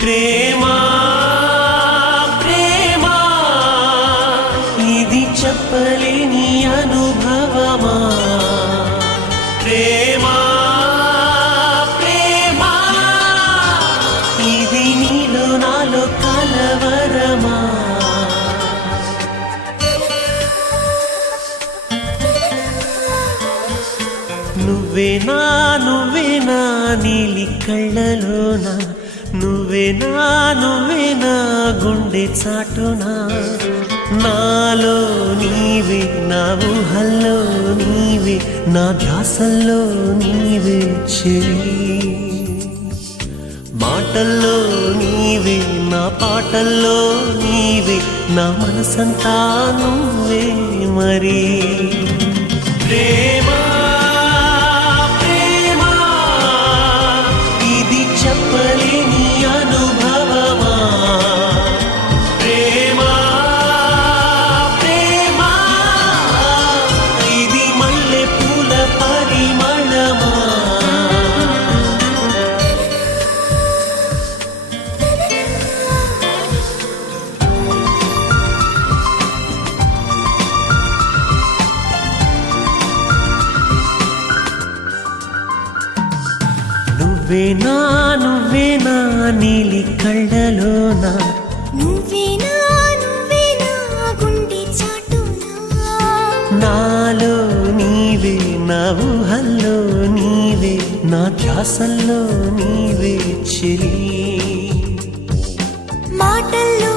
ప్రేమా ప్రేమా ఇది చెప్పలేని అనుభవమా ప్రేమా ప్రేమా ఇది నీలో నాలో కలవరమా నువ్వేనా నువ్వేనా నీలి కళ్ళలోనా నువ్వేనా గుండె చాటునా నాలో నీవే నా ఊహల్లో నీవే నా ధ్యాసల్లో నీవే చెలి మాటల్లో నీవే నా పాటల్లో నీవే నా మనసంతా నువ్వే మరి ప్రేమ చెప్పలేని అనుభవమా ప్రేమా ప్రేమా ఇది మల్లె పూల పరిమళమా నువ్వేనా నువ్వేనా నీలి కళ్ళలోనా నువ్వేనా గుండె చాటునా నాలో నీవే నా ఊహల్లో నీవే నా ధ్యాసల్లో నీవే చెలి మాటల్లో